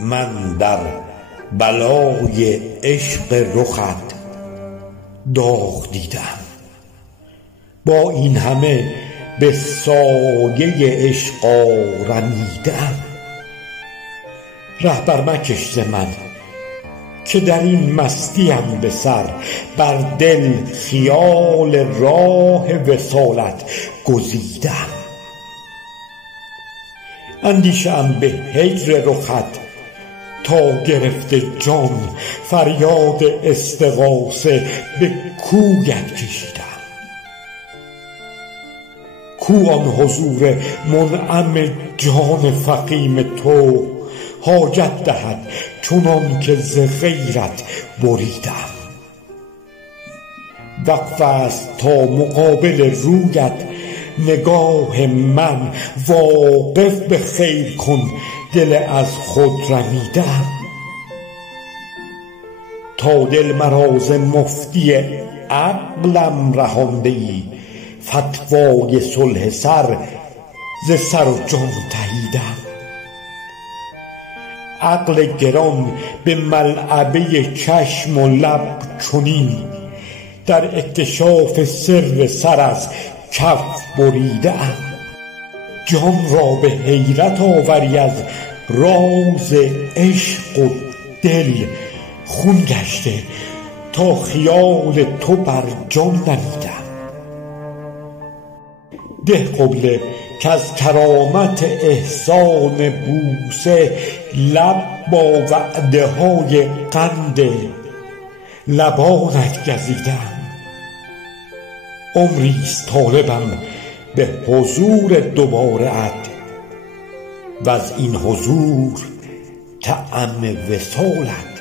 من در بلای عشق رخت داغ دیدم، با این همه به سایه عشق آرمیدم. ره بر مکش ز من که در این مستیم به سر، بر دل خیال راه وصالت گزیدم. اندیشه ام به هجر رخت تا گرفته جان، فریاد استغاثه به کویت کشیدم. کو آن حضور منعم جان فقیم تو، حاجت دهد چنان که ز غیرت بریدم. وقف است تا مقابل رویت نگاه من، واقف به خیر کن دل از خود رمیدم. تا دل مرا ز مفتی عقلم رهانده ای، فتوای صلح سر ز سر و جان تهیدم. عقل گران به ملعبه چشم و لب چنین، در اکتشاف سر سر از کف بریدم. جان را به حیرت آوری از راز عشق و دل، خون گشته تا خیال تو بر جان دمیدم. ده قبله کز کرامت احسان بوسه، لب با وعده های قند لبانت گزیدم. عمریست طالبم به حضور دوباره ات، و از این حضور طعم وصالت